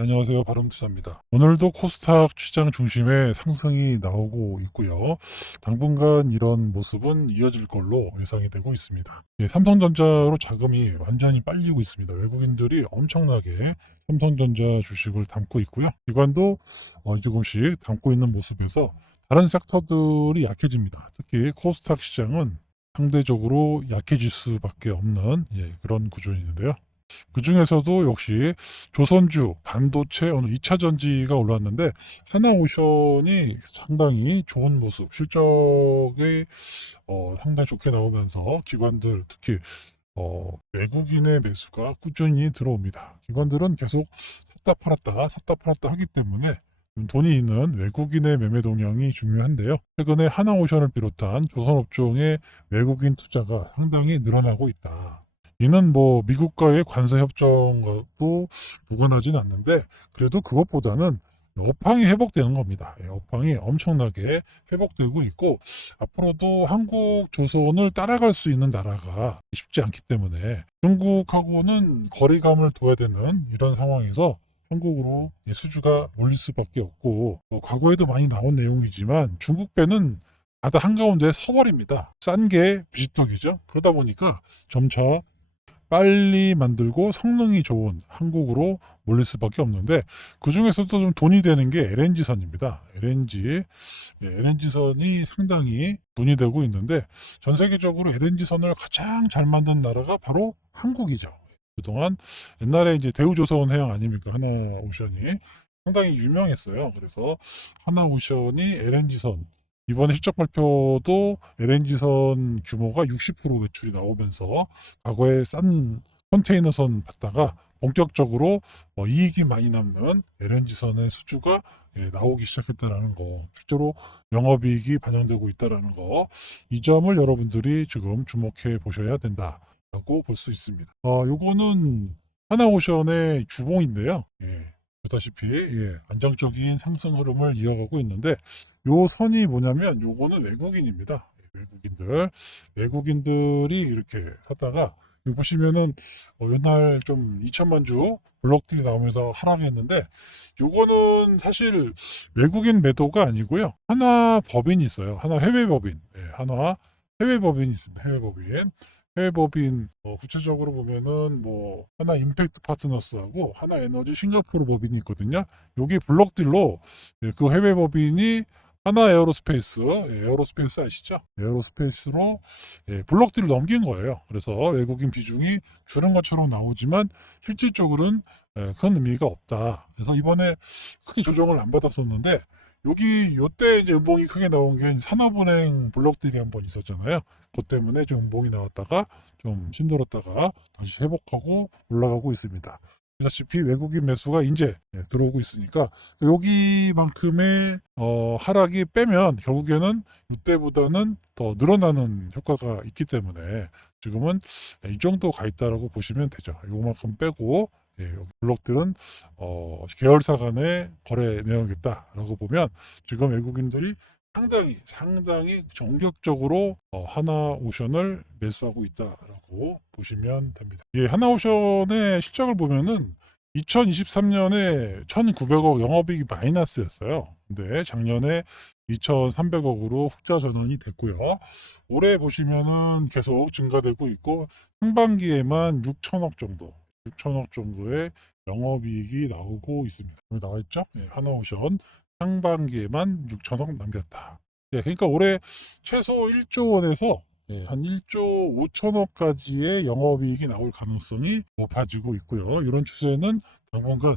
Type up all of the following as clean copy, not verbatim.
안녕하세요. 바람투자입니다. 오늘도 코스닥 시장 중심의 상승이 나오고 있고요. 당분간 이런 모습은 이어질 걸로 예상이 되고 있습니다. 삼성전자로 자금이 완전히 빨리고 있습니다. 외국인들이 엄청나게 삼성전자 주식을 담고 있고요. 기관도 조금씩 담고 있는 모습에서 다른 섹터들이 약해집니다. 특히 코스닥 시장은 상대적으로 약해질 수밖에 없는 그런 구조인데요. 그 중에서도 역시 조선주, 반도체, 오늘 2차 전지가 올랐는데 하나오션이 상당히 좋은 모습, 실적이 상당히 좋게 나오면서 기관들, 특히 외국인의 매수가 꾸준히 들어옵니다. 기관들은 계속 샀다 팔았다 하기 때문에 돈이 있는 외국인의 매매 동향이 중요한데요. 최근에 하나오션을 비롯한 조선업종의 외국인 투자가 상당히 늘어나고 있다. 이는 뭐 미국과의 관세 협정과도 무관하진 않는데 그래도 그것보다는 업황이 회복되는 겁니다. 업황이 엄청나게 회복되고 있고 앞으로도 한국 조선을 따라갈 수 있는 나라가 쉽지 않기 때문에 중국하고는 거리감을 둬야 되는 이런 상황에서 한국으로 수주가 몰릴 수밖에 없고 과거에도 많이 나온 내용이지만 중국 배는 바다 한가운데 서버립니다. 싼 게 비지떡이죠. 그러다 보니까 점차 빨리 만들고 성능이 좋은 한국으로 몰릴 수밖에 없는데 그 중에서도 좀 돈이 되는 게 LNG선입니다. LNG선이 상당히 돈이 되고 있는데 전 세계적으로 LNG선을 가장 잘 만든 나라가 바로 한국이죠. 그동안 옛날에 이제 대우조선 해양 아닙니까? 하나오션이 상당히 유명했어요. 그래서 하나오션이 LNG선 이번에 실적 발표도 LNG선 규모가 60% 매출이 나오면서 과거에 싼 컨테이너선 받다가 본격적으로 이익이 많이 남는 LNG선의 수주가 나오기 시작했다라는 거, 실제로 영업이익이 반영되고 있다라는 거, 이 점을 여러분들이 지금 주목해 보셔야 된다라고 볼 수 있습니다. 요거는 하나오션의 주봉인데요. 보다시피 안정적인 상승 흐름을 이어가고 있는데 요 선이 뭐냐면 요거는 외국인입니다. 외국인들이 이렇게 하다가 여기 보시면은 옛날 좀 2천만 주 블록들이 나오면서 하락했는데 요거는 사실 외국인 매도가 아니고요. 하나 법인이 있어요. 하나 해외 법인. 하나 해외 법인이 있습니다. 해외 법인 구체적으로 보면은 뭐 하나 임팩트 파트너스하고 하나 에너지 싱가포르 법인이 있거든요. 여기 블록딜로 그 해외 법인이 하나 에어로스페이스 아시죠? 에어로스페이스로 블록딜을 넘긴 거예요. 그래서 외국인 비중이 줄은 것처럼 나오지만 실질적으로는 큰 의미가 없다. 그래서 이번에 크게 조정을 안 받았었는데 여기 요때 이제 연봉이 크게 나온 게 산업은행 블록들이 한번 있었잖아요. 그것 때문에 좀 연봉이 나왔다가 좀 힘들었다가 다시 회복하고 올라가고 있습니다. 보다시피 외국인 매수가 이제 들어오고 있으니까 여기만큼의 하락이 빼면 결국에는 이때보다는 더 늘어나는 효과가 있기 때문에 지금은 이 정도 가 있다라고 보시면 되죠. 이만큼 빼고 여기 블록들은 계열사 간의 거래 내용이겠다라고 보면 지금 외국인들이 상당히 전격적으로 하나오션을 매수하고 있다라고 보시면 됩니다. 하나오션의 실적을 보면은 2023년에 1,900억 영업이익이 마이너스였어요. 근데 작년에 2,300억으로 흑자 전환이 됐고요. 올해 보시면은 계속 증가되고 있고 상반기에만 6천억 정도의 영업이익이 나오고 있습니다. 여기 나와 있죠? 하나오션 상반기에만 6천억 남겼다. 그러니까 올해 최소 1조 원에서 한 1조 5천억까지의 영업이익이 나올 가능성이 높아지고 있고요. 이런 추세는 당분간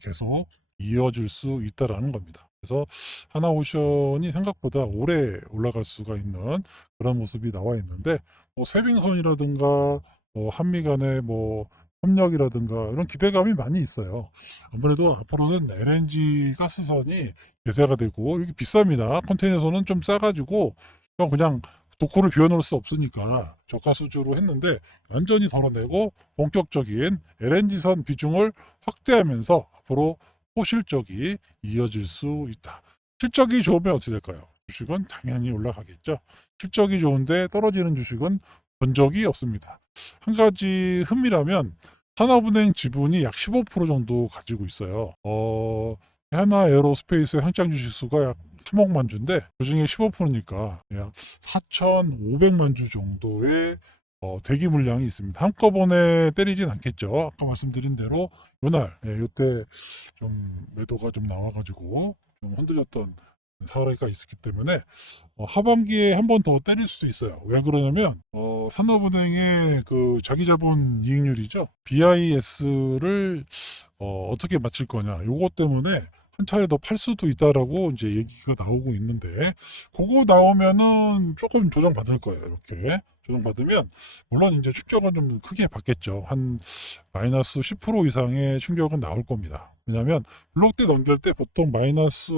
계속 이어질 수 있다라는 겁니다. 그래서 하나오션이 생각보다 오래 올라갈 수가 있는 그런 모습이 나와 있는데 쇠빙선이라든가 한미 간의 협력이라든가 이런 기대감이 많이 있어요. 아무래도 앞으로는 LNG 가스선이 대세가 되고 이게 비쌉니다. 컨테이너선은 좀 싸가지고 그냥 도코를 비워놓을 수 없으니까 저가 수주로 했는데 완전히 덜어내고 본격적인 LNG선 비중을 확대하면서 앞으로 호실적이 이어질 수 있다. 실적이 좋으면 어떻게 될까요? 주식은 당연히 올라가겠죠. 실적이 좋은데 떨어지는 주식은 본 적이 없습니다. 한 가지 흠이라면 산업은행 지분이 약 15% 정도 가지고 있어요. 하나 에어로스페이스의 상장 주식수가 약 3억만 주인데 그중에 15%니까 약 4,500만 주 정도의 대기 물량이 있습니다. 한꺼번에 때리진 않겠죠. 아까 말씀드린 대로 요날 요때 좀 매도가 좀 나와가지고 좀 흔들렸던 사례가 있었기 때문에 하반기에 한 번 더 때릴 수도 있어요. 왜 그러냐면 산업은행의 그 자기자본 이익률이죠. BIS를 어떻게 맞출 거냐. 요거 때문에 한 차례 더 팔 수도 있다라고 이제 얘기가 나오고 있는데 그거 나오면은 조금 조정받을 거예요. 이렇게 조정받으면 물론 이제 충격은 좀 크게 받겠죠. 한 마이너스 10% 이상의 충격은 나올 겁니다. 왜냐하면 블록대 넘길 때 보통 마이너스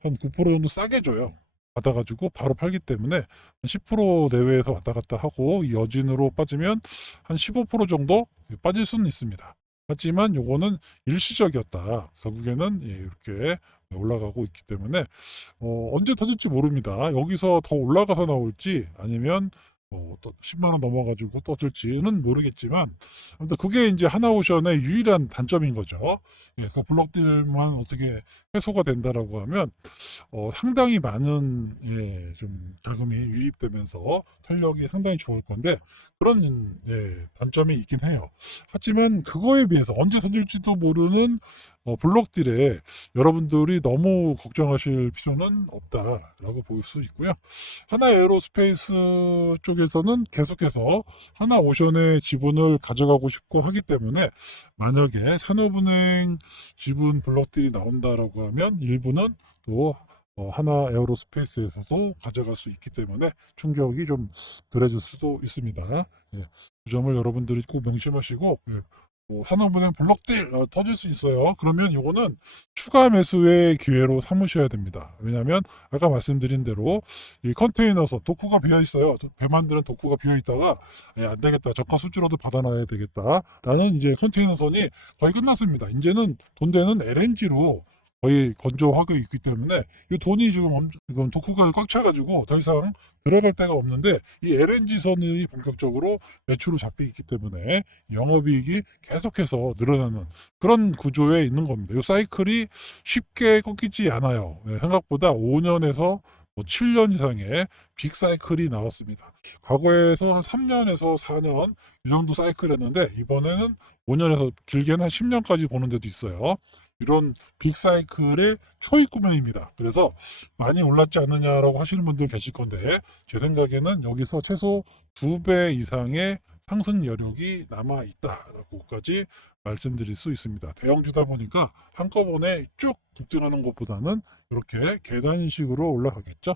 한 9% 정도 싸게 줘요. 받아가지고 바로 팔기 때문에 한 10% 내외에서 왔다 갔다 하고 여진으로 빠지면 한 15% 정도 빠질 수는 있습니다. 하지만 요거는 일시적이었다. 결국에는 이렇게 올라가고 있기 때문에 언제 터질지 모릅니다. 여기서 더 올라가서 나올지 아니면 또 10만 원 넘어가지고 떠들지는 모르겠지만 아무튼 그게 이제 하나오션의 유일한 단점인 거죠. 그 블록들만 어떻게 해소가 된다라고 하면 상당히 많은 좀 자금이 유입되면서 탄력이 상당히 좋을 건데 그런 단점이 있긴 해요. 하지만 그거에 비해서 언제 터질지도 모르는 블록들에 여러분들이 너무 걱정하실 필요는 없다라고 볼 수 있고요. 하나 에어로스페이스 쪽에서는 계속해서 하나오션의 지분을 가져가고 싶고 하기 때문에 만약에 산업은행 지분 블록들이 나온다라고 하면 일부는 또 하나 에어로스페이스에서도 가져갈 수 있기 때문에 충격이 좀 덜해질 수도 있습니다. 그 점을 여러분들이 꼭 명심하시고 산업은행 블록딜 터질 수 있어요. 그러면 이거는 추가 매수의 기회로 삼으셔야 됩니다. 왜냐하면 아까 말씀드린 대로 이 컨테이너선 도쿠가 비어 있어요. 배 만드는 도쿠가 비어 있다가 안 되겠다. 저가 수주로도 받아놔야 되겠다라는 이제 컨테이너선이 거의 끝났습니다. 이제는 돈 되는 LNG로 거의 건조하고 있기 때문에 이 돈이 지금 도쿠가 꽉 차가지고 더 이상 들어갈 데가 없는데 이 LNG 선이 본격적으로 매출로 잡히기 때문에 영업이익이 계속해서 늘어나는 그런 구조에 있는 겁니다. 이 사이클이 쉽게 꺾이지 않아요. 생각보다 5년에서 7년 이상의 빅 사이클이 나왔습니다. 과거에서 한 3년에서 4년 이 정도 사이클이었는데 이번에는 5년에서 길게는 한 10년까지 보는 데도 있어요. 이런 빅 사이클의 초입구면입니다. 그래서 많이 올랐지 않느냐라고 하시는 분들 계실 건데 제 생각에는 여기서 최소 2배 이상의 상승 여력이 남아 있다라고까지 말씀드릴 수 있습니다. 대형주다 보니까 한꺼번에 쭉 급등하는 것보다는 이렇게 계단식으로 올라가겠죠.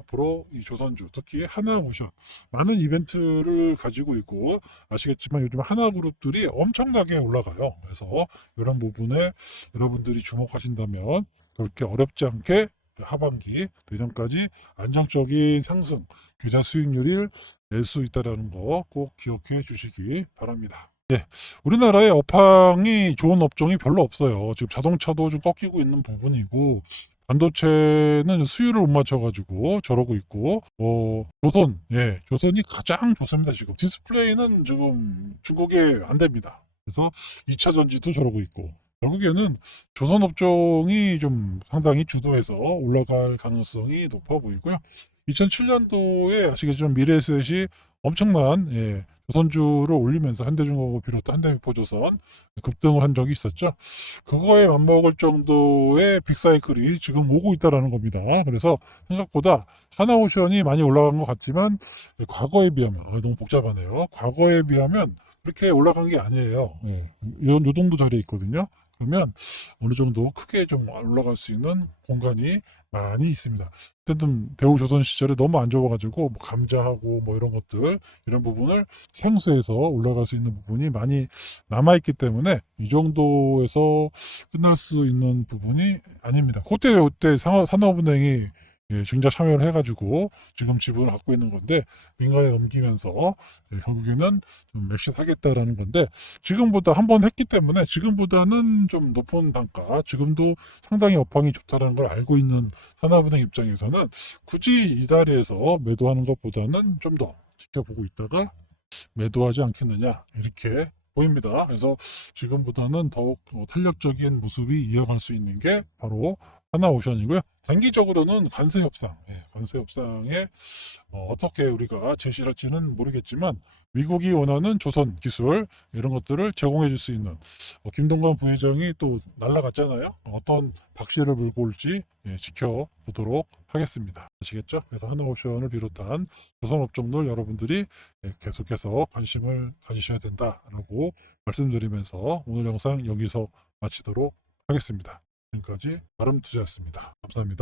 앞으로 이 조선주 특히 하나오션 많은 이벤트를 가지고 있고 아시겠지만 요즘 하나그룹들이 엄청나게 올라가요. 그래서 이런 부분에 여러분들이 주목하신다면 그렇게 어렵지 않게 하반기 내년까지 안정적인 상승 계좌 수익률을 낼 수 있다는 거 꼭 기억해 주시기 바랍니다. 우리나라에 업황이 좋은 업종이 별로 없어요. 지금 자동차도 좀 꺾이고 있는 부분이고 반도체는 수율을 못 맞춰가지고 저러고 있고, 조선이 가장 좋습니다, 지금. 디스플레이는 지금 중국에 안 됩니다. 그래서 2차 전지도 저러고 있고, 결국에는 조선 업종이 좀 상당히 주도해서 올라갈 가능성이 높아 보이고요. 2007년도에 아시겠지만 미래에셋이 엄청난 조선주를 올리면서 현대중공업을 비롯한 현대미포조선 급등을 한 적이 있었죠. 그거에 맞먹을 정도의 빅사이클이 지금 오고 있다는 겁니다. 그래서 생각보다 하나오션이 많이 올라간 것 같지만 과거에 비하면 너무 복잡하네요. 과거에 비하면 그렇게 올라간 게 아니에요. 요 정도 자리에 있거든요. 그러면 어느 정도 크게 좀 올라갈 수 있는 공간이 많이 있습니다. 어쨌든 대우조선 시절에 너무 안 좋아가지고 감자하고 이런 것들 이런 부분을 상수해서 올라갈 수 있는 부분이 많이 남아있기 때문에 이 정도에서 끝날 수 있는 부분이 아닙니다. 그때 산업은행이 증자 참여를 해가지고 지금 지분을 갖고 있는 건데 민간에 넘기면서 결국에는 좀 엑시 하겠다라는 건데 지금보다 한 번 했기 때문에 지금보다는 좀 높은 단가 지금도 상당히 업황이 좋다는 걸 알고 있는 산업은행 입장에서는 굳이 이 자리에서 매도하는 것보다는 좀 더 지켜보고 있다가 매도하지 않겠느냐 이렇게 보입니다. 그래서 지금보다는 더욱 탄력적인 모습이 이어갈 수 있는 게 바로 하나오션이고요. 단기적으로는 관세 협상, 관세 협상에 어떻게 우리가 제시할지는 모르겠지만 미국이 원하는 조선 기술 이런 것들을 제공해 줄 수 있는 김동관 부회장이 또 날라갔잖아요. 어떤 박씨를 물고 올지 지켜보도록 하겠습니다. 아시겠죠? 그래서 하나오션을 비롯한 조선업종들 여러분들이 계속해서 관심을 가지셔야 된다라고 말씀드리면서 오늘 영상 여기서 마치도록 하겠습니다. 지금까지 바름투자였습니다. 감사합니다.